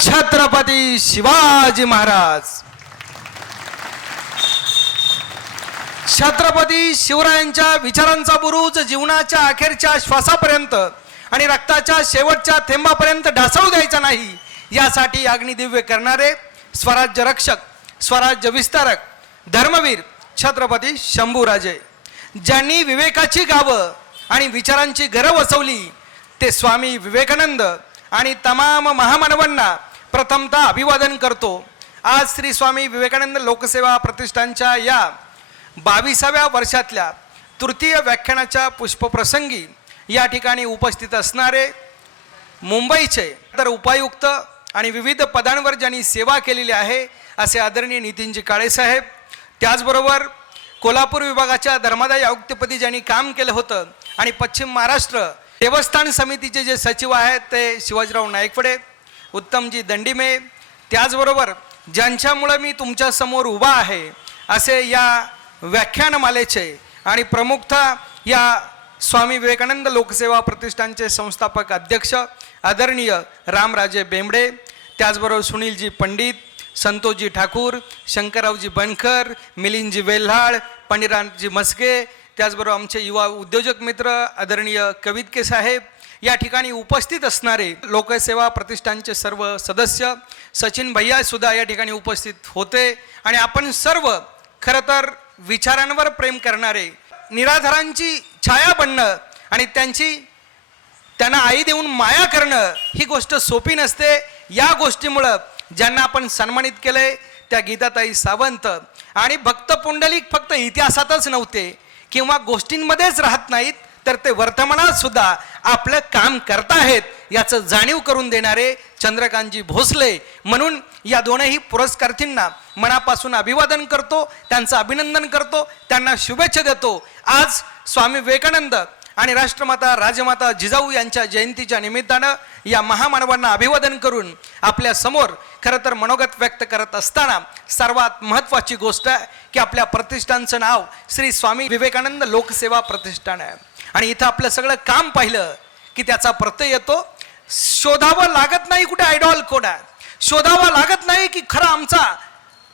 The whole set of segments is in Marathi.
छत्रपती शिवाजी महाराज. छत्रपती शिवरायांच्या विचारांचा बुरुज जीवनाच्या अखेरच्या श्वासापर्यंत आणि रक्ताच्या शेवटच्या थेंबापर्यंत ढासळू द्यायचा नाही यासाठी अग्निदिव्य करणारे स्वराज्य रक्षक स्वराज्य विस्तारक धर्मवीर छत्रपती शंभूराजे ज्यांनी विवेकाची गावं आणि विचारांची घरं वसवली ते स्वामी विवेकानंद आणि तमाम महामानवांना प्रथमतः अभिवादन करतो. आज श्री स्वामी विवेकानंद लोकसेवा प्रतिष्ठानच्या या बावीसाव्या वर्षातल्या तृतीय व्याख्यानाच्या पुष्पप्रसंगी या ठिकाणी उपस्थित असणारे मुंबईचे तर उपायुक्त आणि विविध पदांवर ज्यांनी सेवा केलेली आहे असे आदरणीय नितीनजी काळेसाहेब त्याचबरोबर कोल्हापूर विभागाच्या धर्मादाय आयुक्तपदी ज्यांनी काम केलं होतं आणि पश्चिम महाराष्ट्र देवस्थान समितीचे जे सचिव आहेत ते शिवाजीराव नायकवडे उत्तमजी दंडीमे त्याचबरोबर ज्यांच्यामुळं मी तुमच्यासमोर उभा आहे असे या व्याख्यानमालेचे आणि प्रमुखतः या स्वामी विवेकानंद लोकसेवा प्रतिष्ठानचे संस्थापक अध्यक्ष आदरणीय रामराजे बेंबडे त्याचबरोबर सुनीलजी पंडित संतोषजी ठाकूर शंकररावजी बनकर मिलिंदजी वेल्हाळ पंडितरामजी मस्के त्याचबरोबर आमचे युवा उद्योजक मित्र आदरणीय कवितके साहेब या ठिकाणी उपस्थित असणारे लोकसेवा प्रतिष्ठानचे सर्व सदस्य सचिन भैया सुद्धा या ठिकाणी उपस्थित होते. आणि आपण सर्व खरं तर विचारांवर प्रेम करणारे निराधारांची छाया बनणं आणि त्यांची त्यांना आई देऊन माया करणं ही गोष्ट सोपी नसते. या गोष्टीमुळं ज्यांना आपण सन्मानित केलंय त्या गीताताई सावंत. आणि भक्त पुंडलिक फक्त इतिहासातच नव्हते किंवा गोष्टींमध्येच राहत नाहीत तर ते वर्तमानात सुद्धा आपलं काम करताहेत याचं जाणीव करून देणारे चंद्रकांतजी भोसले. म्हणून या दोनही पुरस्कार्थींना मनापासून अभिवादन करतो त्यांचं अभिनंदन करतो त्यांना शुभेच्छा देतो. आज स्वामी विवेकानंद आणि राष्ट्रमाता राजमाता जिजाऊ यांच्या जयंतीच्या निमित्तानं या महामानवांना अभिवादन करून आपल्यासमोर खरं तर मनोगत व्यक्त करत असताना सर्वात महत्त्वाची गोष्ट आहे की आपल्या प्रतिष्ठानचं नाव श्री स्वामी विवेकानंद लोकसेवा प्रतिष्ठान आहे. आणि इथं आपलं सगळं काम पाहिलं की त्याचा प्रत्यय येतो. शोधावं लागत नाही कुठे आयडॉल कोण आहे शोधावं लागत नाही की खरं आमचा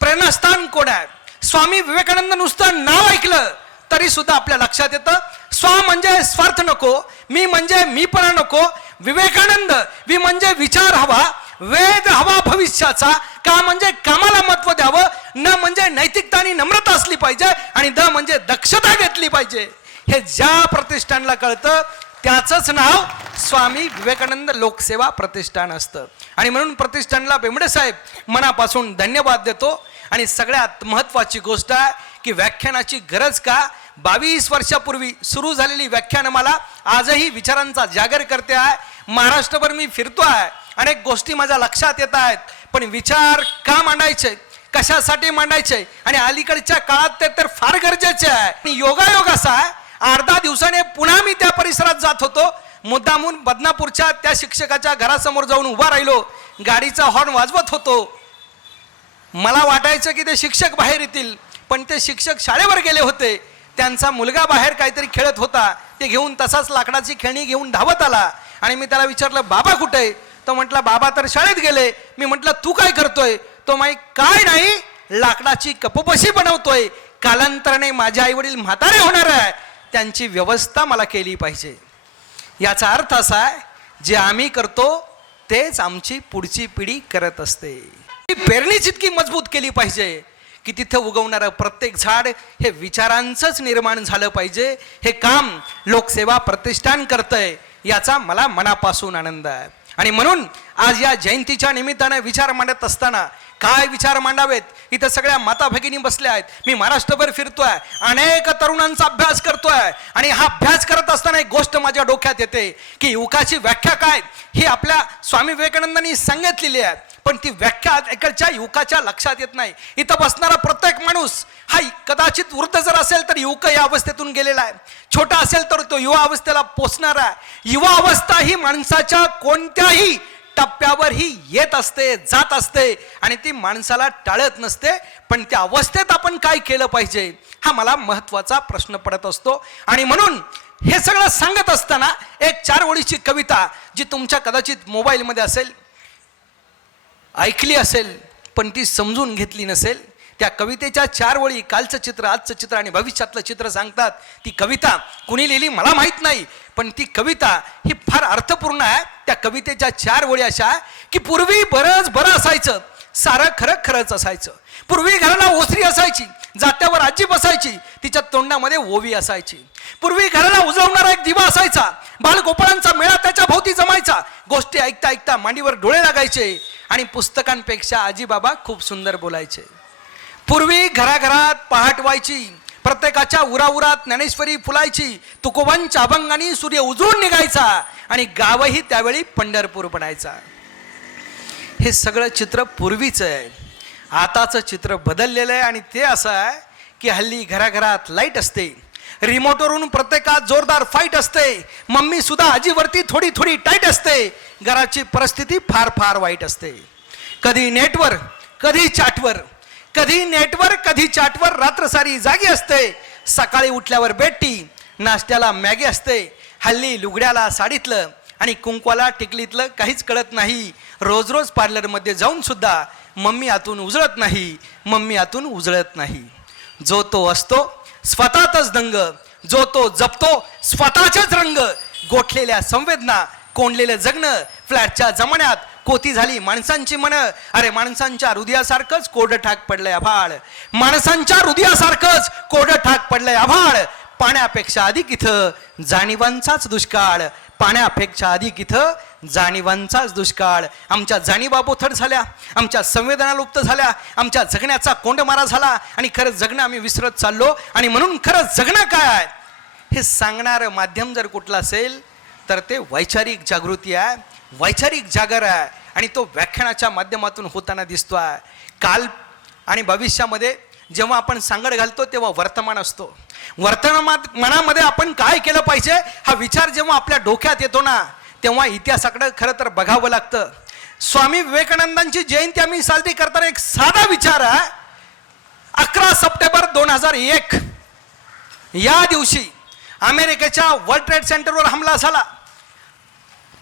प्रेरणास्थान कोण आहे स्वामी विवेकानंद नुसतं नाव ऐकलं तरी सुद्धा आपल्या लक्षात येतं. स्व म्हणजे स्वार्थ नको मी म्हणजे मीपणा नको. विवेकानंद वि म्हणजे विचार हवा वेद हवा भविष्याचा. का म्हणजे कामाला महत्त्व द्यावं न म्हणजे नैतिकता आणि नम्रता असली पाहिजे आणि द म्हणजे दक्षता घेतली पाहिजे. हे ज्या प्रतिष्ठानला कळतं त्याचंच नाव स्वामी विवेकानंद लोकसेवा प्रतिष्ठान असतं. आणि म्हणून प्रतिष्ठानला बेंबडे साहेब मनापासून धन्यवाद देतो. आणि सगळ्यात महत्त्वाची गोष्ट आहे की व्याख्यानाची गरज का? बावीस वर्षापूर्वी सुरू झालेली व्याख्यानमाला आजही विचारांचा जागर करते आहे. महाराष्ट्रभर मी फिरतो आहे. अनेक गोष्टी माझ्या लक्षात येत आहेत. पण विचार का मांडायचे? कशासाठी मांडायचे? आणि अलीकडच्या काळात ते तर फार गरजेचे आहे. आणि योगायोग असा आहे अर्धा दिवसाने पुन्हा मी त्या परिसरात जात होतो. मुद्दामून बदनापूरच्या त्या शिक्षकाच्या घरासमोर जाऊन उभा राहिलो. गाडीचा हॉर्न वाजवत होतो. मला वाटायचं की ते शिक्षक बाहेर येतील पण ते शिक्षक शाळेवर गेले होते. त्यांचा मुलगा बाहेर काहीतरी खेळत होता. ते घेऊन तसाच लाकडाची खेळणी घेऊन धावत आला. आणि मी त्याला विचारलं बाबा कुठे तो म्हटला बाबा तर शाळेत गेले. मी म्हटलं तू काय करतोय? तो माई काय नाही लाकडाची कपबशी बनवतोय. कालांतराने माझे आई वडील म्हातारे होणार आहे. त्यांची व्यवस्था मला केली पाहिजे. याचा अर्थ असा आहे जे आम्ही करतो तेच आमची पुढची पिढी करत असते. ती पेरणीच इतकी मजबूत केली पाहिजे की तिथं उगवणारं प्रत्येक झाड हे विचारांचंच निर्माण झालं पाहिजे हे काम लोकसेवा प्रतिष्ठान करतंय याचा मला मनापासून आनंद आहे. आणि म्हणून आज या जयंतीच्या निमित्तानं विचार मांडत असताना काय विचार मांडावेत? इथं सगळ्या माता भगिनी बसल्या आहेत. मी महाराष्ट्रभर फिरतोय. अनेक तरुणांचा अभ्यास करतोय. आणि हा अभ्यास करत असताना एक गोष्ट माझ्या डोक्यात येते की युवकाची व्याख्या काय? ही आपल्या स्वामी विवेकानंदांनी सांगितलेली आहे. पण ती व्याख्या इकडच्या युवकाच्या लक्षात येत नाही. इथं बसणारा प्रत्येक माणूस हा कदाचित वृद्ध जर असेल तर युवक या अवस्थेतून गेलेला आहे. छोटा असेल तर तो युवा अवस्थेला पोचणारा आहे. युवा अवस्था ही माणसाच्या कोणत्याही टप्प्यावर ही येत असते जात असते आणि ती माणसाला टाळत नसते. पण त्या अवस्थेत आपण काय केलं पाहिजे हा मला महत्त्वाचा प्रश्न पडत असतो. आणि म्हणून हे सगळं सांगत असताना एक चार ओळीची कविता जी तुमच्या कदाचित मोबाईलमध्ये असेल ऐकली असेल पण ती समजून घेतली नसेल त्या कवितेच्या चार वळी कालचं चित्र आजचं चित्र आणि भविष्यातलं चित्र सांगतात. ती कविता कुणी लिहिली मला माहीत नाही पण ती कविता ही फार अर्थपूर्ण आहे. त्या कवितेच्या चार वळी अशा की पूर्वी बरंच बरं असायचं. सारं खरं खरंच असायचं. पूर्वी घराला ओसरी असायची जात्यावर आजी बसायची तिच्या तोंडामध्ये ओवी असायची. पूर्वी घराला उजवणारा एक दिवा असायचा बालगोपाळांचा मेळा त्याच्या भोवती जमायचा. गोष्टी ऐकता ऐकता मांडीवर डोळे लागायचे आणि पुस्तकांपेक्षा आजीबाबा खूप सुंदर बोलायचे. पूर्वी घराघरात पहाट व्हायची प्रत्येकाच्या उराउरात ज्ञानेश्वरी फुलायची तुकोबांच्या अभंगाने सूर्य उजळून निघायचा आणि गावही त्यावेळी पंढरपूर बनायचा. हे सगळं चित्र पूर्वीचं आहे. आताचं चित्र बदललेलं आहे आणि ते असं आहे की हल्ली घराघरात लाइट असते. रिमोटवरून प्रत्येकात जोरदार फाईट असते. मम्मी सुद्धा आजीवरती थोडी थोडी टाईट असते. घराची परिस्थिती फार फार वाईट असते. कधी नेटवर कधी चॅटवर कधी नेटवर कधी चाटवर रात्र सारी जागी असते. सकाळी उठल्यावर बेटी नाश्त्याला मॅगी असते. हल्ली लुगड्याला साडीतलं. आणि कुंकवाला टिकलीतलं काहीच कळत नाही. रोज रोज पार्लरमध्ये जाऊन सुद्धा मम्मी आतून उजळत नाही मम्मी आतून उजळत नाही. जो तो असतो स्वतःतच दंग. जो तो जपतो स्वतःचेच रंग. गोठलेल्या संवेदना कोंडलेलं जगणं फ्लॅटच्या जमान्यात कोती झाली माणसांची मन. अरे माणसांच्या हृदयासारखंच कोड ठाक पडलंय आभाळ. माणसांच्या हृदयासारखंच कोड ठाक पडलंय आभाळ. पाण्यापेक्षा अधिक इथं जाणीवांचाच दुष्काळ. पाण्यापेक्षा अधिक इथं जाणीवांचाच दुष्काळ. आमच्या जाणीवा बोथट झाल्या आमच्या संवेदना लुप्त झाल्या आमच्या जगण्याचा कोंडमारा झाला आणि खरं जगणं आम्ही विसरत चाललो आणि म्हणून खरं जगणं काय आहे? हे सांगणारं माध्यम जर कुठलं असेल तर ते वैचारिक जागृती आहे वैचारिक जागर आहे आणि तो व्याख्यानाच्या माध्यमातून होताना दिसतो आहे काल आणि भविष्यामध्ये जेव्हा आपण सांगड घालतो तेव्हा वर्तमान असतो. वर्तमानात मनामध्ये आपण काय केलं पाहिजे हा विचार जेव्हा आपल्या डोक्यात येतो ना तेव्हा इतिहासाकडे खरं तर बघावं लागतं. स्वामी विवेकानंदांची जयंती आम्ही साजरी करताना एक साधा विचार आहे. अकरा सप्टेंबर दोन हजार एक. या दिवशी अमेरिकेच्या वर्ल्ड ट्रेड सेंटरवर हमला झाला.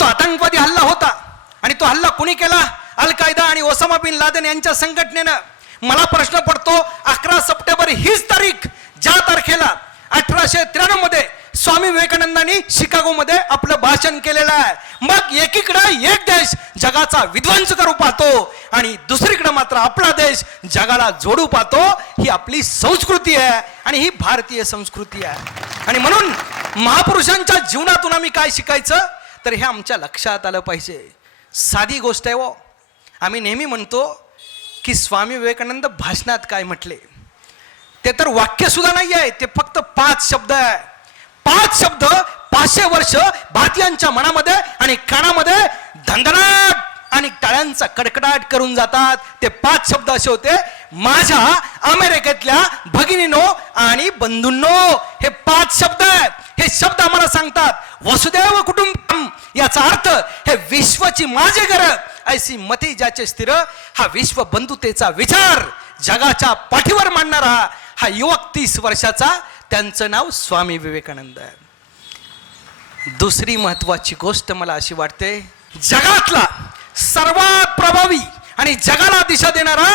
तो आतंकवादी हल्ला होता आणि तो हल्ला कुणी केला? अल कायदा आणि ओसामा बिन लादेन यांच्या संघटनेनं. मला प्रश्न पडतो अकरा सप्टेंबर हीच तारीख ज्या तारखेला अठराशे त्र्याण्णवमध्ये स्वामी विवेकानंदांनी शिकागोमध्ये आपलं भाषण केलेलं आहे. मग एकीकडे एक देश जगाचा विध्वंस करू पाहतो आणि दुसरीकडे मात्र आपला देश जगाला जोडू पाहतो. ही आपली संस्कृती आहे आणि ही भारतीय संस्कृती आहे. आणि म्हणून महापुरुषांच्या जीवनातून आम्ही काय शिकायचं? तर हे आमच्या लक्षात आलं पाहिजे. साधी गोष्ट आहे वो आम्ही नेहमी म्हणतो की स्वामी विवेकानंद भाषणात काय म्हटले? ते तर वाक्य सुद्धा नाही आहे ते फक्त पाच शब्द आहे. पाच शब्द पाचशे वर्ष भारतीयांच्या मनामध्ये आणि कानामध्ये धंदनाट आणि टाळ्यांचा कडकडाट करून जातात. ते पाच शब्द असे होते माझ्या अमेरिकेतल्या भगिनीनो आणि बंधूंनो हे पाच शब्द आहेत हे शब्द आम्हाला सांगतात वसुदेव कुटुंबम याचा अर्थ हे विश्वाची माझे घर ऐसी मती ज्याचे स्थिर हा विश्व बंधुतेचा विचार जगाच्या पाठीवर मांडणारा हा युवक तीस वर्षाचा त्यांचं नाव स्वामी विवेकानंद आहे. दुसरी महत्वाची गोष्ट मला अशी वाटते जगातला सर्वात प्रभावी आणि जगाला दिशा देणारा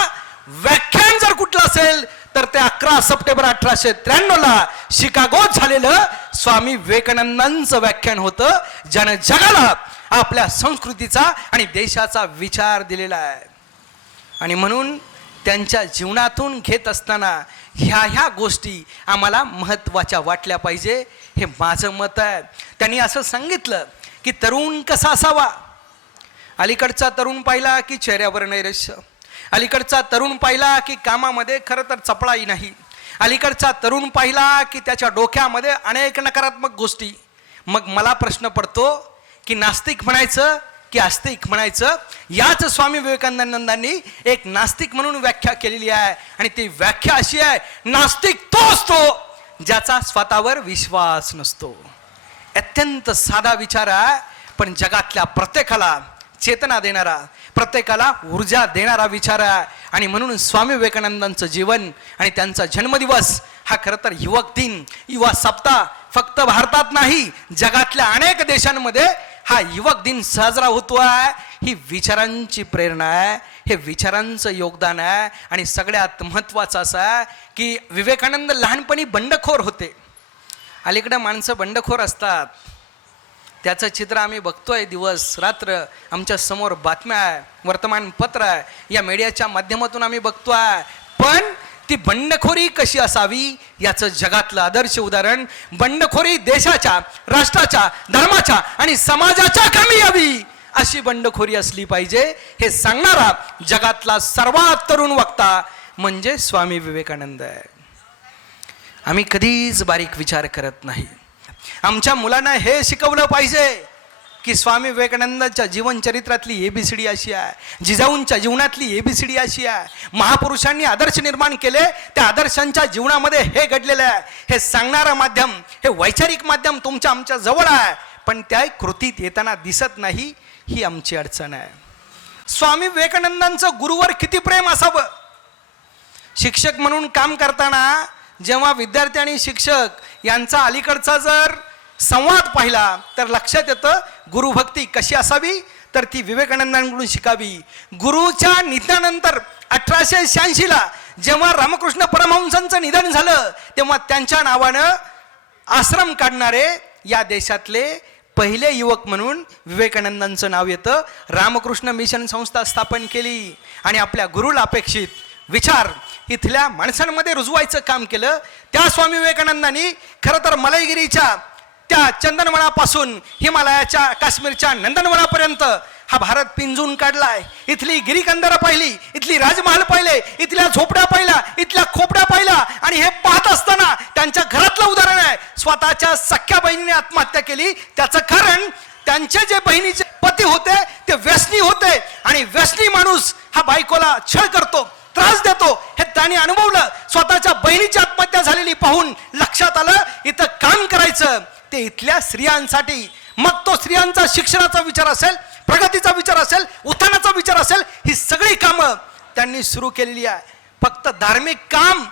व्याख्यान जर कुठलं असेल तर ते अकरा सप्टेंबर अठराशे त्र्याण्णवला शिकागो शिकागोत झालेलं स्वामी विवेकानंदांचं व्याख्यान होतं ज्यानं जगाला आपल्या संस्कृतीचा आणि देशाचा विचार दिलेला आहे. आणि म्हणून त्यांच्या जीवनातून घेत असताना ह्या ह्या गोष्टी आम्हाला महत्त्वाच्या वाटल्या पाहिजे हे माझं मत आहे. त्यांनी असं सांगितलं की तरुण कसा असावा? अलीकडचा तरुण पाहिला की चेहऱ्यावर नैरश्य अलीकडचा तरुण पाहिला की कामामध्ये खरं तर चपळाई नाही. अलीकडचा तरुण पाहिला की त्याच्या डोक्यामध्ये अनेक नकारात्मक गोष्टी. मग मला प्रश्न पडतो की नास्तिक म्हणायचं की आस्तिक म्हणायचं याच स्वामी विवेकानंदांनी एक नास्तिक म्हणून व्याख्या केलेली आहे. आणि ती व्याख्या अशी आहे नास्तिक तो असतो ज्याचा स्वतःवर विश्वास नसतो. अत्यंत साधा विचार आहे पण जगातल्या प्रत्येकाला चेतना देणारा प्रत्येकाला ऊर्जा देणारा विचार आहे. आणि म्हणून स्वामी विवेकानंदांचं जीवन आणि त्यांचा जन्मदिवस हा खरं तर युवक दिन युवा सप्ताह फक्त भारतात नाही जगातल्या अनेक देशांमध्ये हा युवक दिन साजरा होतो आहे ही विचारांची प्रेरणा आहे. हे विचारांचं योगदान आहे. आणि सगळ्यात महत्त्वाचं असं आहे की विवेकानंद लहानपणी बंडखोर होते. अलीकडं माणसं बंडखोर असतात. त्याचं चित्र आम्ही बघतोय दिवस रात्र. आमच्यासमोर बातम्या आहे वर्तमानपत्र आहे. या मीडियाच्या माध्यमातून आम्ही बघतो आहे पण ती बंडखोरी कशी असावी याचं जगातलं आदर्श उदाहरण बंडखोरी देशाच्या राष्ट्राच्या धर्माच्या आणि समाजाच्या कामी यावी अशी बंडखोरी असली पाहिजे हे सांगणारा जगातला सर्वात तरुण वक्ता म्हणजे स्वामी विवेकानंद. आहे आम्ही कधीच बारीक विचार करत नाही. आमच्या मुलांना हे शिकवलं पाहिजे. की स्वामी विवेकानंदांच्या जीवनचरित्रातली एबीसीडी अशी आहे. जिजाऊंच्या जीवनातली एबीसीडी अशी आहे. महापुरुषांनी आदर्श निर्माण केले त्या आदर्शांच्या जीवनामध्ये हे घडलेलं आहे. हे सांगणारं माध्यम हे वैचारिक माध्यम तुमच्या आमच्या जवळ आहे. पण त्या कृतीत येताना दिसत नाही ही आमची अडचण आहे. स्वामी विवेकानंदांचं गुरुवर किती प्रेम असावं? शिक्षक म्हणून काम करताना जेव्हा विद्यार्थी आणि शिक्षक यांचा अलीकडचा जर संवाद पाहिला तर लक्षात येतं गुरुभक्ती कशी असावी? तर ती विवेकानंदांकडून शिकावी. गुरुच्या निधनानंतर अठराशे शहाऐंशीला जेव्हा रामकृष्ण परमहंसांचं निधन झालं तेव्हा त्यांच्या नावानं आश्रम काढणारे या देशातले पहिले युवक म्हणून विवेकानंदांचं नाव येतं. रामकृष्ण मिशन संस्था स्थापन केली आणि आपल्या गुरुला अपेक्षित विचार इथल्या माणसांमध्ये रुजवायचं काम केलं. त्या स्वामी विवेकानंदांनी खरं तर मलयगिरीच्या त्या चंदनवनापासून हिमालयाच्या काश्मीरच्या नंदनवनापर्यंत हा भारत पिंजून काढलाय. इथली गिरीकंदर पाहिली इथली राजमहाल पाहिले इथल्या झोपड्या पाहिल्या इथल्या खोपड्या पाहिल्या आणि हे पाहत असताना त्यांच्या घरातलं उदाहरण आहे. स्वतःच्या सख्या बहिणीने आत्महत्या केली. त्याचं कारण त्यांचे जे बहिणीचे पती होते ते व्यसनी होते आणि व्यसनी माणूस हा बायकोला छळ करतो त्रास देतो. हे त्याने अनुभवलं. स्वतःच्या बहिणीची आत्महत्या झालेली पाहून लक्षात आलं इथं काम करायचं. ते इथल्या स्त्रियांसाठी मग तो स्त्रियांचा शिक्षणाचा विचार असेल प्रगतीचा विचार असेल उत्थानाचा विचार असेल ही सगळी कामं त्यांनी सुरू केलेली आहे. फक्त धार्मिक काम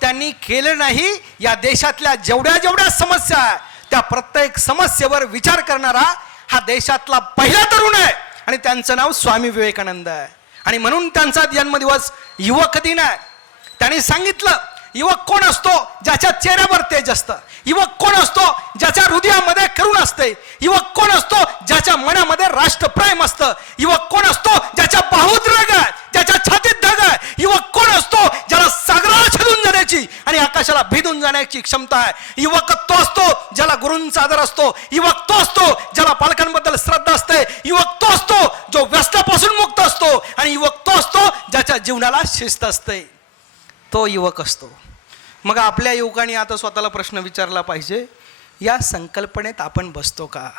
त्यांनी केलं नाही या देशातल्या जेवढ्या जेवढ्या समस्या आहे त्या प्रत्येक समस्येवर विचार करणारा हा देशातला पहिला तरुण आहे. आणि त्यांचं नाव स्वामी विवेकानंद आहे. आणि म्हणून त्यांचा जन्मदिवस युवक दिन आहे. त्यांनी सांगितलं युवक कोण असतो? ज्याच्या चेहऱ्यावर तेज असतं. युवक कोण असतो ज्याच्या हृदयामध्ये करुण असते? युवक कोण असतो ज्याच्या मनामध्ये राष्ट्रप्रेम असतं? युवक कोण असतो ज्याच्या बाहूत रग आहे? ज्याच्या छातीत धग आहे? युवक कोण असतो ज्याला सागराला छेदून जाण्याची आणि आकाशाला भेदून जाण्याची क्षमता आहे? युवक तो असतो ज्याला गुरूंचा आदर असतो. युवक तो असतो ज्याला पालकांबद्दल श्रद्धा असते. युवक तो असतो जो व्यस्तापासून मुक्त असतो. आणि युवक तो असतो ज्याच्या जीवनाला शिस्त असते. तो युवक असतो. मग आपल्या युवकांनी आता स्वतःला प्रश्न विचारला पाहिजे या संकल्पनेत आपण बसतो का?